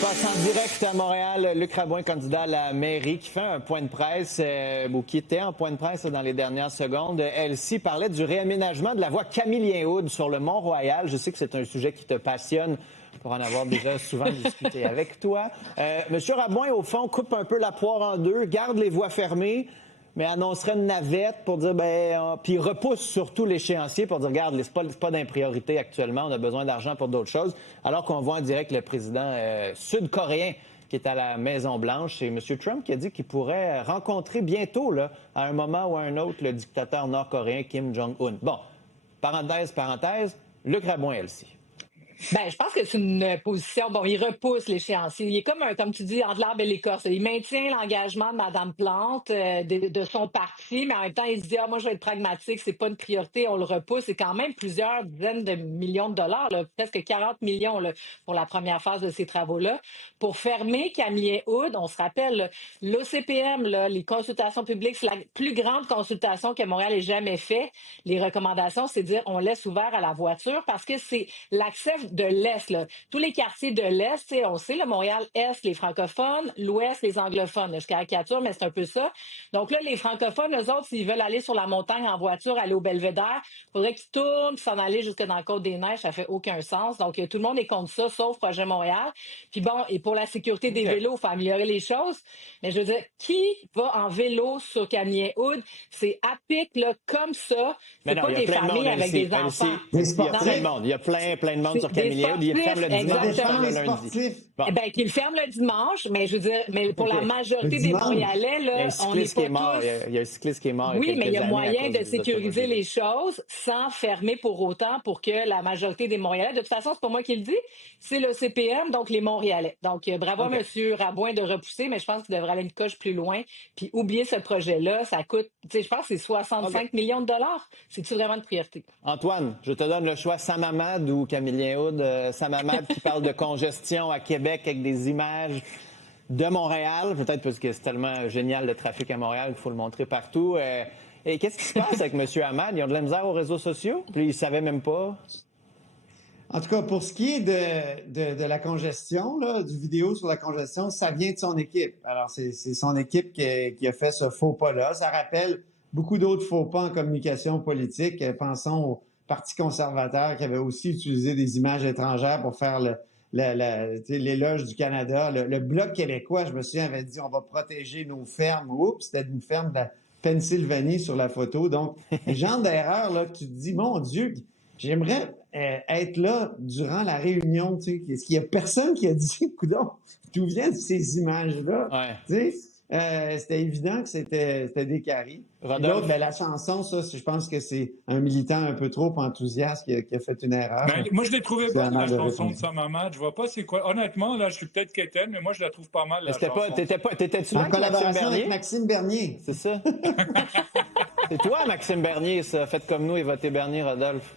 Passe en direct à Montréal, Luc Rabouin, candidat à la mairie, qui fait un point de presse, ou qui était en point de presse dans les dernières secondes. Elsie parlait du réaménagement de la voie Camillien-Houde sur le Mont-Royal. Je sais que c'est un sujet qui te passionne pour en avoir déjà souvent discuté avec toi. Monsieur Rabouin, au fond, coupe un peu la poire en deux, garde les voies fermées, mais annoncerait une navette pour dire, puis repousse surtout l'échéancier pour dire, regarde, c'est pas d'impriorité actuellement, on a besoin d'argent pour d'autres choses. Alors qu'on voit en direct le président sud-coréen qui est à la Maison-Blanche, c'est M. Trump qui a dit qu'il pourrait rencontrer bientôt, là, à un moment ou à un autre, le dictateur nord-coréen Kim Jong-un. Bon, parenthèse, Luc Rabouin, Elsie. Ben, je pense que c'est une position. Bon, il repousse l'échéancier. Il est comme tu dis, entre l'arbre et l'écorce. Il maintient l'engagement de Mme Plante, de son parti, mais en même temps, il se dit, moi, je vais être pragmatique, c'est pas une priorité, on le repousse. C'est quand même plusieurs dizaines de millions de dollars, là, presque 40 millions là, pour la première phase de ces travaux-là. Pour fermer Camillien-Houde, on se rappelle, l'OCPM, là, les consultations publiques, c'est la plus grande consultation que Montréal ait jamais fait. Les recommandations, c'est de dire, on laisse ouvert à la voiture parce que c'est l'accès de l'Est, là. Tous les quartiers de l'Est, on sait, le Montréal-Est, les francophones, l'Ouest, les anglophones. Là, je caricature, mais c'est un peu ça. Donc là, les francophones, eux autres, s'ils veulent aller sur la montagne en voiture, aller au Belvédère, il faudrait qu'ils tournent puis s'en aller jusque dans le Côte-des-Neiges. Ça fait aucun sens. Donc, tout le monde est contre ça, sauf Projet Montréal. Puis bon, et pour la sécurité des vélos, il faut améliorer les choses. Mais je veux dire, qui va en vélo sur Camillien-Houde? C'est à pic, là, comme ça. C'est pas des familles avec des enfants. Il y a plein de monde. Il y a plein de monde sur Camillien-Houde. Il ferme le dimanche, il ferme le lundi. Bon. Eh bien, qu'il ferme le dimanche, mais je veux dire, mais pour la majorité des Montréalais, là, on n'est pas tous... Il y a un cycliste qui est mort. Oui, mais il y a moyen de sécuriser les choses sans fermer pour autant pour que la majorité des Montréalais... De toute façon, c'est pas moi qui le dis, c'est le CPM, donc les Montréalais. Donc, bravo à M. Rabouin de repousser, mais je pense qu'il devrait aller une coche plus loin. Puis oublier ce projet-là, ça coûte, tu sais, je pense que c'est 65 millions de dollars. C'est-tu vraiment une priorité? Antoine, je te donne le choix, Sam Hamad ou Camillien-Houde. Sam Hamad qui parle de congestion à Québec avec des images de Montréal, peut-être parce que c'est tellement génial le trafic à Montréal qu'il faut le montrer partout. Et qu'est-ce qui se passe avec M. Hamad? Ils ont de la misère aux réseaux sociaux? Puis ils ne savaient même pas. En tout cas, pour ce qui est de la congestion, là, du vidéo sur la congestion, ça vient de son équipe. Alors, c'est son équipe qui a fait ce faux pas-là. Ça rappelle beaucoup d'autres faux pas en communication politique. Pensons au Parti conservateur qui avait aussi utilisé des images étrangères pour faire l'éloge du Canada. Le Bloc québécois, je me souviens, avait dit on va protéger nos fermes. Oups, c'était une ferme de la Pennsylvanie sur la photo. Donc, le genre d'erreur là, que tu te dis, mon Dieu, j'aimerais être là durant la réunion. Tu sais, est-ce qu'il y a personne qui a dit, coudonc, d'où viennent ces images-là? Ouais. Tu sais, c'était évident que c'était des caries. L'autre, la chanson, ça, je pense que c'est un militant un peu trop enthousiaste qui a fait une erreur. Moi, je l'ai trouvé bonne, la chanson de Sam Hamad. Je vois pas c'est quoi. Honnêtement, là, je suis peut-être quétaine, mais moi, je la trouve pas mal, la chanson. T'étais-tu en collaboration avec Maxime Bernier. C'est ça? C'est toi, Maxime Bernier, ça. Faites comme nous et votez Bernier, Rodolphe.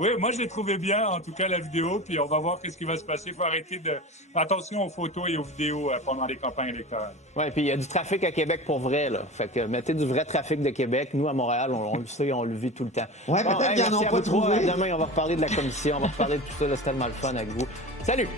Oui, moi, je l'ai trouvé bien, en tout cas, la vidéo, puis on va voir qu'est-ce qui va se passer. Il faut arrêter de... Attention aux photos et aux vidéos pendant les campagnes électorales. Oui, puis il y a du trafic à Québec pour vrai, là. Fait que mettez du vrai trafic de Québec. Nous, à Montréal, on le sait, on le vit tout le temps. Oui, peut-être qu'ils n'en ont pas trouvé. Demain, on va reparler de la commission, on va reparler de tout ça. C'était tellement le fun avec vous. Salut!